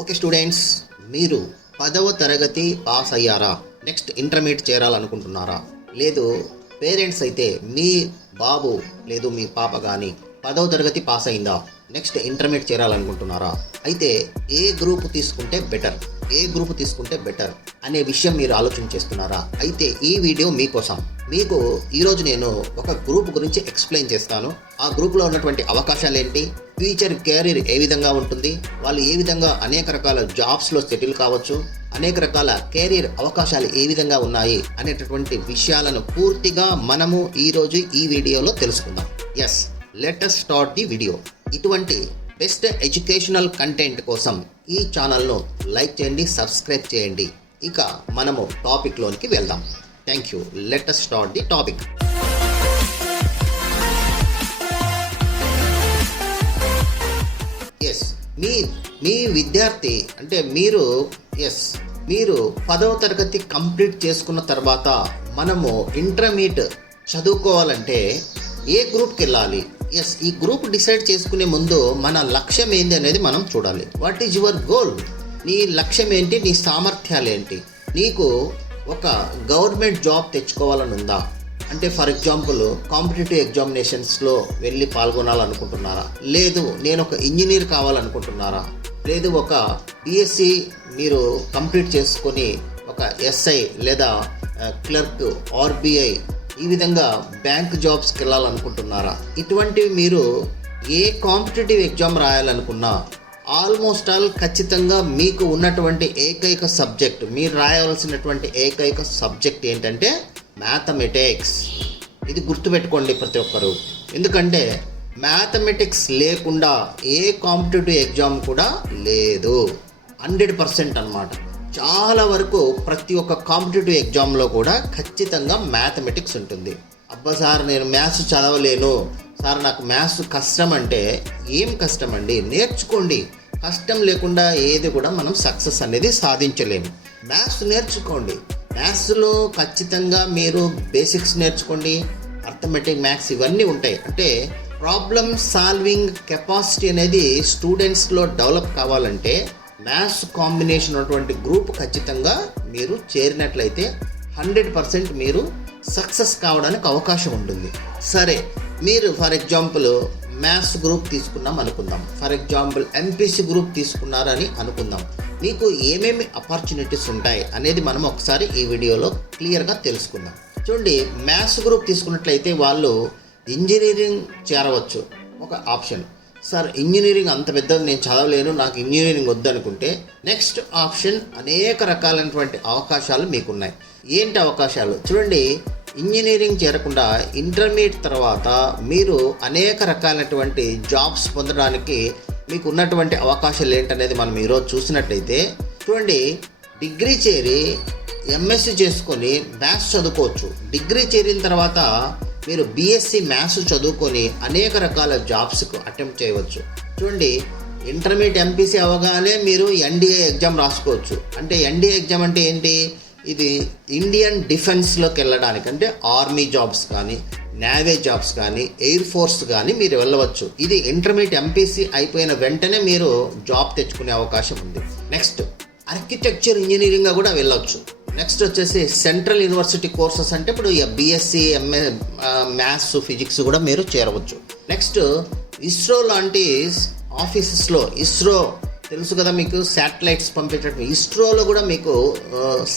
Okay students, మీరు 10వ తరగతి పాస్ అయ్యారా? నెక్స్ట్ ఇంటర్మీడియట్ చేరాలనుకుంటున్నారా? లేదు పేరెంట్స్ అయితే మీ బాబు లేదు మీ పాప కానీ 10వ తరగతి పాస్ అయిందా? నెక్స్ట్ ఇంటర్మీడియట్ చేరాలనుకుంటున్నారా? అయితే ఏ గ్రూప్ తీసుకుంటే బెటర్ అనే విషయం మీరు ఆలోచన చేస్తున్నారా? అయితే ఈ వీడియో మీకోసం. మీకు ఈరోజు నేను ఒక గ్రూప్ గురించి ఎక్స్ప్లెయిన్ చేస్తాను. ఆ గ్రూప్లో ఉన్నటువంటి అవకాశాలు ఏంటి, ఫ్యూచర్ కెరీర్ ఏ విధంగా ఉంటుంది, వాళ్ళు ఏ విధంగా అనేక రకాల జాబ్స్లో సెటిల్ కావచ్చు, అనేక రకాల కెరీర్ అవకాశాలు ఏ విధంగా ఉన్నాయి అనేటటువంటి విషయాలను పూర్తిగా మనము ఈరోజు ఈ వీడియోలో తెలుసుకుందాం. Yes, let us start the video. ఇటువంటి బెస్ట్ ఎడ్యుకేషనల్ కంటెంట్ కోసం ఈ ఛానల్ను లైక్ చేయండి, సబ్స్క్రైబ్ చేయండి. ఇక మనము టాపిక్లోనికి వెళ్దాం. Thank you. Let us start the topic. Yes, మీ విద్యార్థి అంటే మీరు 10వ తరగతి కంప్లీట్ చేసుకున్న తర్వాత మనము ఇంటర్మీడియట్ చదువుకోవాలంటే ఏ గ్రూప్కి వెళ్ళాలి? ఎస్, ఈ గ్రూప్ డిసైడ్ చేసుకునే ముందు మన లక్ష్యం ఏంటి అనేది మనం చూడాలి. What is your goal? నీ లక్ష్యం ఏంటి? నీ సామర్థ్యాలు ఏంటి? నీకు ఒక గవర్నమెంట్ జాబ్ తెచ్చుకోవాలని ఉందా? అంటే ఫర్ ఎగ్జాంపుల్ కాంపిటేటివ్ ఎగ్జామినేషన్స్లో వెళ్ళి పాల్గొనాలనుకుంటున్నారా? లేదు నేను ఒక ఇంజనీర్ కావాలనుకుంటున్నారా? లేదు ఒక బిఎస్సి మీరు కంప్లీట్ చేసుకొని ఒక ఎస్ఐ లేదా క్లర్క్, ఆర్బీఐ ఈ విధంగా బ్యాంక్ జాబ్స్కి వెళ్ళాలనుకుంటున్నారా? ఇటువంటివి మీరు ఏ కాంపిటేటివ్ ఎగ్జామ్ రాయాలనుకున్నా ఆల్మోస్ట్ ఆల్ ఖచ్చితంగా మీకు ఉన్నటువంటి ఏకైక సబ్జెక్ట్, మీరు రాయవలసినటువంటి ఏకైక సబ్జెక్ట్ ఏంటంటే మ్యాథమెటిక్స్. ఇది గుర్తుపెట్టుకోండి ప్రతి ఒక్కరు. ఎందుకంటే మ్యాథమెటిక్స్ లేకుండా ఏ కాంపిటేటివ్ ఎగ్జామ్ కూడా లేదు. 100% అన్నమాట. చాలా వరకు ప్రతి ఒక్క కాంపిటేటివ్ ఎగ్జామ్లో కూడా ఖచ్చితంగా మ్యాథమెటిక్స్ ఉంటుంది. అబ్బా సార్ నేను మ్యాథ్స్ చదవలేను సార్, నాకు మ్యాథ్స్ కష్టం అంటే ఏం కష్టం అండి? నేర్చుకోండి. కష్టం లేకుండా ఏది కూడా మనం సక్సెస్ అనేది సాధించలేము. మ్యాథ్స్ నేర్చుకోండి. మ్యాథ్స్లో ఖచ్చితంగా మీరు బేసిక్స్ నేర్చుకోండి. అర్థమెటిక్, మ్యాథ్స్ ఇవన్నీ ఉంటాయి. అంటే ప్రాబ్లమ్ సాల్వింగ్ కెపాసిటీ అనేది స్టూడెంట్స్లో డెవలప్ కావాలంటే మ్యాథ్స్ కాంబినేషన్ ఉన్నటువంటి గ్రూప్ ఖచ్చితంగా మీరు చేరినట్లయితే 100% మీరు సక్సెస్ కావడానికి అవకాశం ఉంటుంది. సరే, మీరు ఫర్ ఎగ్జాంపుల్ మ్యాథ్స్ గ్రూప్ తీసుకున్నాం అనుకుందాం, ఫర్ ఎగ్జాంపుల్ ఎంపీసీ గ్రూప్ తీసుకున్నారని అనుకుందాం. మీకు ఏమేమి ఆపర్చునిటీస్ ఉంటాయి అనేది మనం ఒకసారి ఈ వీడియోలో క్లియర్గా తెలుసుకుందాం. చూడండి, మ్యాథ్స్ గ్రూప్ తీసుకున్నట్లయితే వాళ్ళు ఇంజనీరింగ్ చేరవచ్చు, ఒక ఆప్షన్. సార్ ఇంజనీరింగ్ అంత పెద్దది నేను చదవలేను, నాకు ఇంజనీరింగ్ వద్దనుకుంటే నెక్స్ట్ ఆప్షన్ అనేక రకాలైనటువంటి అవకాశాలు మీకున్నాయి. ఏంటి అవకాశాలు? చూడండి, ఇంజనీరింగ్ చేరకుండా ఇంటర్మీడియట్ తర్వాత మీరు అనేక రకాలైనటువంటి జాబ్స్ పొందడానికి మీకు ఉన్నటువంటి అవకాశాలు ఏంటనేది మనం ఈరోజు చూసినట్లయితే, చూడండి, డిగ్రీ చేరి ఎంఎస్సి చేసుకొని మ్యాథ్స్ చదువుకోవచ్చు. డిగ్రీ చేరిన తర్వాత మీరు బీఎస్సీ మ్యాథ్స్ చదువుకొని అనేక రకాల జాబ్స్కు అటెంప్ట్ చేయవచ్చు. చూడండి, ఇంటర్మీడియట్ ఎంపీసీ అవగానే మీరు ఎన్డీఏ ఎగ్జామ్ రాసుకోవచ్చు. అంటే ఎన్డీఏ ఎగ్జామ్ అంటే ఏంటి? ఇది ఇండియన్ డిఫెన్స్లోకి వెళ్ళడానికి, అంటే ఆర్మీ జాబ్స్ కానీ, నేవీ జాబ్స్ కానీ, ఎయిర్ ఫోర్స్ కానీ మీరు వెళ్ళవచ్చు. ఇది ఇంటర్మీడియట్ ఎంపీసీ అయిపోయిన వెంటనే మీరు జాబ్ తెచ్చుకునే అవకాశం ఉంది. నెక్స్ట్ ఆర్కిటెక్చర్ ఇంజనీరింగ్గా కూడా వెళ్ళవచ్చు. నెక్స్ట్ వచ్చేసి సెంట్రల్ యూనివర్సిటీ కోర్సెస్, అంటే ఇప్పుడు బీఎస్సీ, ఎంఏ మ్యాథ్స్, ఫిజిక్స్ కూడా మీరు చేరవచ్చు. నెక్స్ట్ ఇస్రో లాంటి ఆఫీసెస్లో, ఇస్రో తెలుసు కదా మీకు, శాటిలైట్స్ పంపేటట్టు ఇస్రోలో కూడా మీకు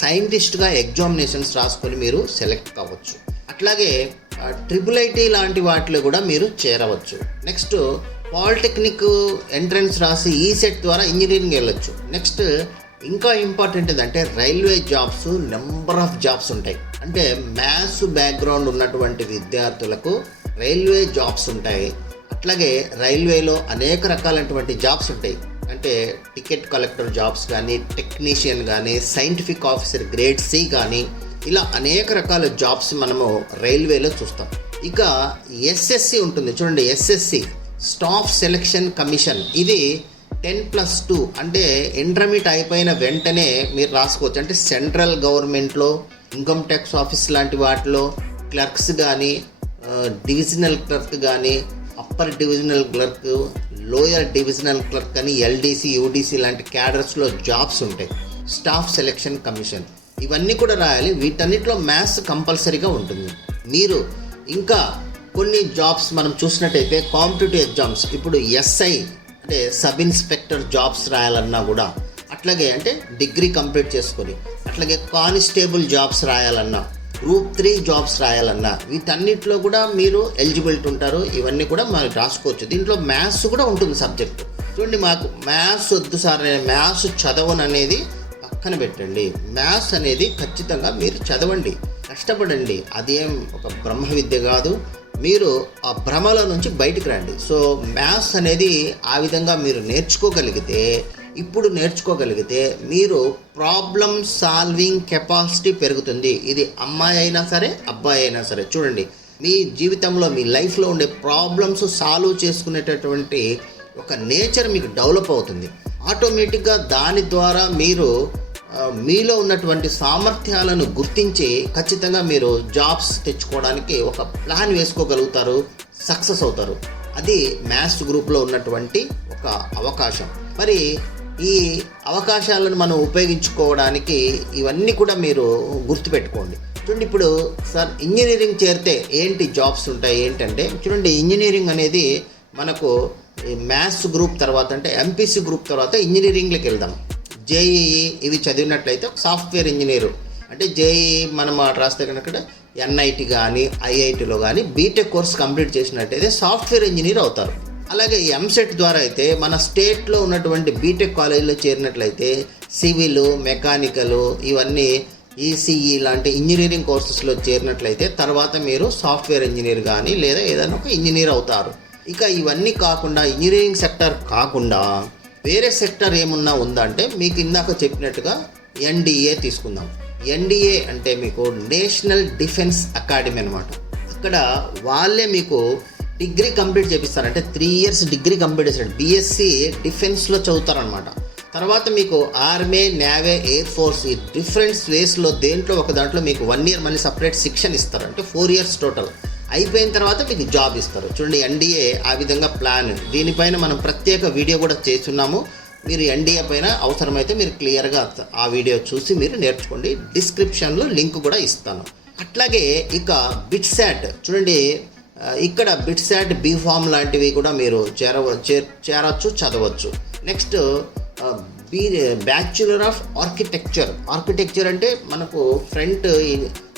సైంటిస్ట్గా ఎగ్జామినేషన్స్ రాసుకొని మీరు సెలెక్ట్ కావచ్చు. అట్లాగే ట్రిపుల్ ఐటీ లాంటి వాటిలో కూడా మీరు చేరవచ్చు. నెక్స్ట్ పాలిటెక్నిక్ ఎంట్రన్స్ రాసి ఈసెట్ ద్వారా ఇంజనీరింగ్ వెళ్ళొచ్చు. నెక్స్ట్ ఇంకా ఇంపార్టెంట్ ఏంటంటే railway jobs, number of jobs ఉంటాయి. అంటే మ్యాథ్స్ బ్యాక్గ్రౌండ్ ఉన్నటువంటి విద్యార్థులకు రైల్వే జాబ్స్ ఉంటాయి. అట్లాగే రైల్వేలో అనేక రకాలైనటువంటి జాబ్స్ ఉంటాయి. అంటే టికెట్ కలెక్టర్ జాబ్స్ కానీ, టెక్నీషియన్ కానీ, సైంటిఫిక్ ఆఫీసర్ గ్రేడ్ సి కానీ, ఇలా అనేక రకాల జాబ్స్ మనము రైల్వేలో చూస్తాం. ఇక ఎస్ఎస్సి ఉంటుంది. చూడండి, ఎస్ఎస్సి స్టాఫ్ సెలక్షన్ కమిషన్, ఇది 10+2 అంటే ఇంటర్మీడియట్ అయిపోయిన వెంటనే మీరు రాసుకోవచ్చు. అంటే సెంట్రల్ గవర్నమెంట్లో ఇన్కమ్ ట్యాక్స్ ఆఫీస్ లాంటి వాటిలో క్లర్క్స్ కానీ, డివిజనల్ క్లర్క్ కానీ, upper divisional clerk, lower divisional clerk అని ఎల్డీసీ, యూడీసీ లాంటి క్యాడర్స్లో జాబ్స్ ఉంటాయి. స్టాఫ్ సెలెక్షన్ కమిషన్ ఇవన్నీ కూడా రాయాలి. వీటన్నిటిలో మ్యాథ్స్ కంపల్సరీగా ఉంటుంది. మీరు ఇంకా కొన్ని జాబ్స్ మనం చూసినట్టయితే కాంపిటేటివ్ ఎగ్జామ్స్, ఇప్పుడు ఎస్ఐ అంటే సబ్ ఇన్స్పెక్టర్ జాబ్స్ రాయాలన్నా కూడా, అట్లాగే అంటే డిగ్రీ కంప్లీట్ చేసుకొని, అట్లాగే కానిస్టేబుల్ జాబ్స్ రాయాలన్నా, గ్రూప్ 3 జాబ్స్ రాయాలన్నా, వీటన్నిటిలో కూడా మీరు ఎలిజిబిలిటీ ఉంటారు. ఇవన్నీ కూడా మనం రాసుకోవచ్చు. దీంట్లో మ్యాథ్స్ కూడా ఉంటుంది సబ్జెక్ట్. చూడండి, మాకు మ్యాథ్స్ వద్దు సార్, నేను మ్యాథ్స్ చదవను అనేది పక్కన పెట్టండి. మ్యాథ్స్ అనేది ఖచ్చితంగా మీరు చదవండి, కష్టపడండి. అదేం ఒక బ్రహ్మ విద్య కాదు. మీరు ఆ భ్రమల నుంచి బయటికి రండి. సో మ్యాథ్స్ అనేది ఆ విధంగా మీరు నేర్చుకోగలిగితే మీరు ప్రాబ్లం సాల్వింగ్ కెపాసిటీ పెరుగుతుంది. ఇది అమ్మాయి అయినా సరే, అబ్బాయి అయినా సరే. చూడండి, మీ జీవితంలో, మీ లైఫ్లో ఉండే ప్రాబ్లమ్స్ సాల్వ్ చేసుకునేటటువంటి ఒక నేచర్ మీకు డెవలప్ అవుతుంది. ఆటోమేటిక్గా దాని ద్వారా మీరు మీలో ఉన్నటువంటి సామర్థ్యాలను గుర్తించి ఖచ్చితంగా మీరు జాబ్స్ తెచ్చుకోవడానికి ఒక ప్లాన్ వేసుకోగలుగుతారు, సక్సెస్ అవుతారు. అది మ్యాథ్స్ గ్రూప్లో ఉన్నటువంటి ఒక అవకాశం. మరి ఈ అవకాశాలను మనం ఉపయోగించుకోవడానికి ఇవన్నీ కూడా మీరు గుర్తుపెట్టుకోండి. చూడండి, ఇప్పుడు సార్ ఇంజనీరింగ్ చేరితే ఏంటి జాబ్స్ ఉంటాయి ఏంటంటే, చూడండి, ఇంజనీరింగ్ అనేది మనకు మ్యాథ్స్ గ్రూప్ తర్వాత అంటే ఎంపీసీ గ్రూప్ తర్వాత ఇంజనీరింగ్లోకి వెళ్దాం. జేఈఈ ఇవి చదివినట్లయితే సాఫ్ట్వేర్ ఇంజనీరు అంటే జేఈఈ మనం రాస్తే కనుక ఎన్ఐటి కానీ ఐఐటిలో కానీ బీటెక్ కోర్స్ కంప్లీట్ చేసినట్టయితే సాఫ్ట్వేర్ ఇంజనీర్ అవుతారు. అలాగే ఎంసెట్ ద్వారా అయితే మన స్టేట్లో ఉన్నటువంటి బీటెక్ కాలేజీలో చేరినట్లయితే సివిల్, మెకానికల్, ఇవన్నీ ఈసీఈ లాంటి ఇంజనీరింగ్ కోర్సెస్లో చేరినట్లయితే తర్వాత మీరు సాఫ్ట్వేర్ ఇంజనీర్ కానీ లేదా ఏదైనా ఒక ఇంజనీర్ అవుతారు. ఇక ఇవన్నీ కాకుండా, ఇంజనీరింగ్ సెక్టర్ కాకుండా వేరే సెక్టర్ ఏమున్నా ఉందంటే, మీకు ఇందాక చెప్పినట్టుగా ఎన్డీఏ తీసుకుందాం. ఎన్డీఏ అంటే మీకు నేషనల్ డిఫెన్స్ అకాడమీ అనమాట. అక్కడ వాళ్ళే మీకు డిగ్రీ కంప్లీట్ చేపిస్తారు. అంటే 3 years డిగ్రీ కంప్లీట్ చేస్తారు. బీఎస్సీ డిఫెన్స్లో చదువుతారనమాట. తర్వాత మీకు ఆర్మీ, నేవీ, ఎయిర్ ఫోర్స్ ఈ డిఫరెంట్ వేస్లో దేంట్లో ఒక దాంట్లో మీకు 1 year మళ్ళీ సపరేట్ శిక్షణ ఇస్తారు. అంటే 4 years టోటల్ అయిపోయిన తర్వాత మీకు జాబ్ ఇస్తారు. చూడండి, ఎన్డీఏ ఆ విధంగా ప్లాన్. దీనిపైన మనం ప్రత్యేక వీడియో కూడా చేస్తున్నాము. మీరు ఎన్డీఏ పైన అవసరమైతే మీరు క్లియర్గా ఆ వీడియో చూసి మీరు నేర్చుకోండి. డిస్క్రిప్షన్లో లింక్ కూడా ఇస్తాను. అట్లాగే ఇక బిట్సాట్ చూడండి, ఇక్కడ బిట్సాట్, బీఫామ్ లాంటివి కూడా మీరు చేరవచ్చు, చదవచ్చు. నెక్స్ట్ బ్యాచులర్ ఆఫ్ ఆర్కిటెక్చర్ అంటే మనకు ఫ్రంట్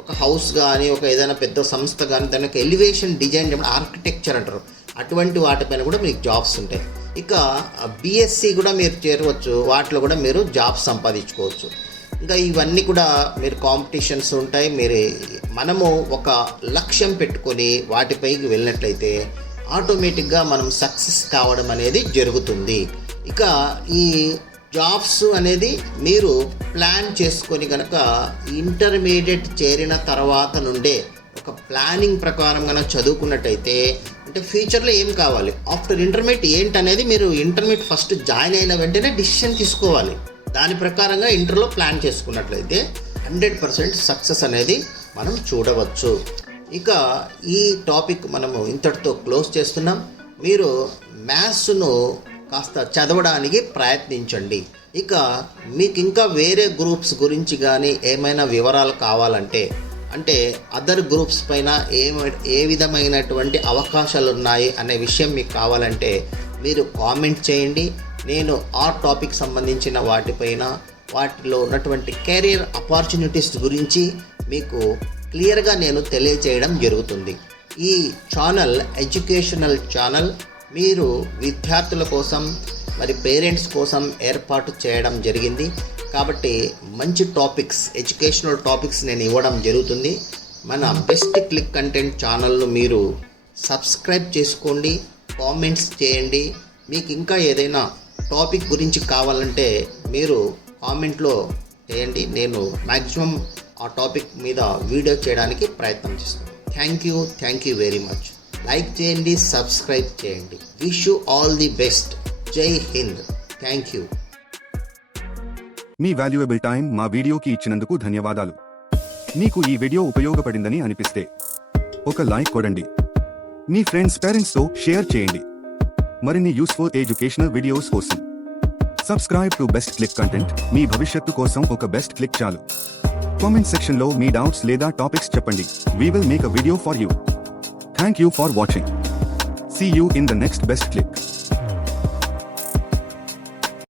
ఒక హౌస్ కానీ ఒక ఏదైనా పెద్ద సంస్థ కానీ దానికి ఎలివేషన్ డిజైన్ ఆర్కిటెక్చర్ అంటారు. అటువంటి వాటిపైన కూడా మీకు జాబ్స్ ఉంటాయి. ఇక బీఎస్సీ కూడా మీరు చేరవచ్చు, వాటిలో కూడా మీరు జాబ్స్ సంపాదించుకోవచ్చు. ఇంకా ఇవన్నీ కూడా మీరు కాంపిటీషన్స్ ఉంటాయి. మనము ఒక లక్ష్యం పెట్టుకొని వాటిపైకి వెళ్ళినట్లయితే ఆటోమేటిక్గా మనం సక్సెస్ కావడం అనేది జరుగుతుంది. ఇక ఈ జాబ్స్ అనేది మీరు ప్లాన్ చేసుకొని కనుక ఇంటర్మీడియట్ చేరిన తర్వాత నుండే ఒక ప్లానింగ్ ప్రకారం కనుక చదువుకున్నట్టయితే, అంటే ఫ్యూచర్లో ఏం కావాలి, ఆఫ్టర్ ఇంటర్మీడియట్ ఏంటనేది మీరు ఇంటర్మీడియట్ ఫస్ట్ జాయిన్ అయిన వెంటనే డిసిషన్ తీసుకోవాలి. దాని ప్రకారంగా ఇంటర్లో ప్లాన్ చేసుకున్నట్లయితే 100% సక్సెస్ అనేది మనం చూడవచ్చు. ఇక ఈ టాపిక్ మనము ఇంతటితో క్లోజ్ చేస్తున్నాం. మీరు మ్యాథ్స్ను కాస్త చదవడానికి ప్రయత్నించండి. ఇక మీకు ఇంకా వేరే గ్రూప్స్ గురించి కానీ ఏమైనా వివరాలు కావాలంటే, అంటే అదర్ గ్రూప్స్ పైన ఏ విధమైనటువంటి అవకాశాలు ఉన్నాయి అనే విషయం మీకు కావాలంటే మీరు కామెంట్ చేయండి. నేను ఆ టాపిక్ సంబంధించిన వాటిలో ఉన్నటువంటి కెరీర్ ఆపర్చునిటీస్ గురించి మీకు క్లియర్గా నేను తెలియజేయడం జరుగుతుంది. ఈ ఛానల్ ఎడ్యుకేషనల్ ఛానల్. మీరు విద్యార్థుల కోసం మరి పేరెంట్స్ కోసం ఏర్పాటు చేయడం జరిగింది. కాబట్టి మంచి టాపిక్స్, ఎడ్యుకేషనల్ టాపిక్స్ నేను ఇవ్వడం జరుగుతుంది. మన బెస్ట్ క్లిక్ కంటెంట్ ఛానల్ను మీరు సబ్స్క్రైబ్ చేసుకోండి, కామెంట్స్ చేయండి. మీకు ఇంకా ఏదైనా టాపిక్ గురించి కావాలంటే మీరు కామెంట్లో చేయండి. నేను మ్యాక్సిమం ఆ టాపిక్ మీద వీడియో చేయడానికి ప్రయత్నం చేస్తాను. Thank you very much. Like చేయండి, సబ్స్క్రైబ్ చేయండి. Wish you all the best. Jai Hind. Thank you. మీ వాల్యుయబుల్ టైం మా వీడియోకి ఇచ్చినందుకు ధన్యవాదాలు. మీకు ఈ వీడియో ఉపయోగపడిందని అనిపిస్తే ఒక లైక్ కొడండి. మీ ఫ్రెండ్స్ పేరెంట్స్తో షేర్ చేయండి. మరిన్ని యూస్ఫుల్ ఎడ్యుకేషనల్ వీడియోస్ కోసం subscribe to best click content. మీ భవిష్యత్తు కోసం ఒక బెస్ట్ క్లిక్ చాలు. కామెంట్ సెక్షన్లో మీ డౌట్స్ లేదా టాపిక్స్ చెప్పండి. We will make a video for you. Thank you for watching. See you in the next best click.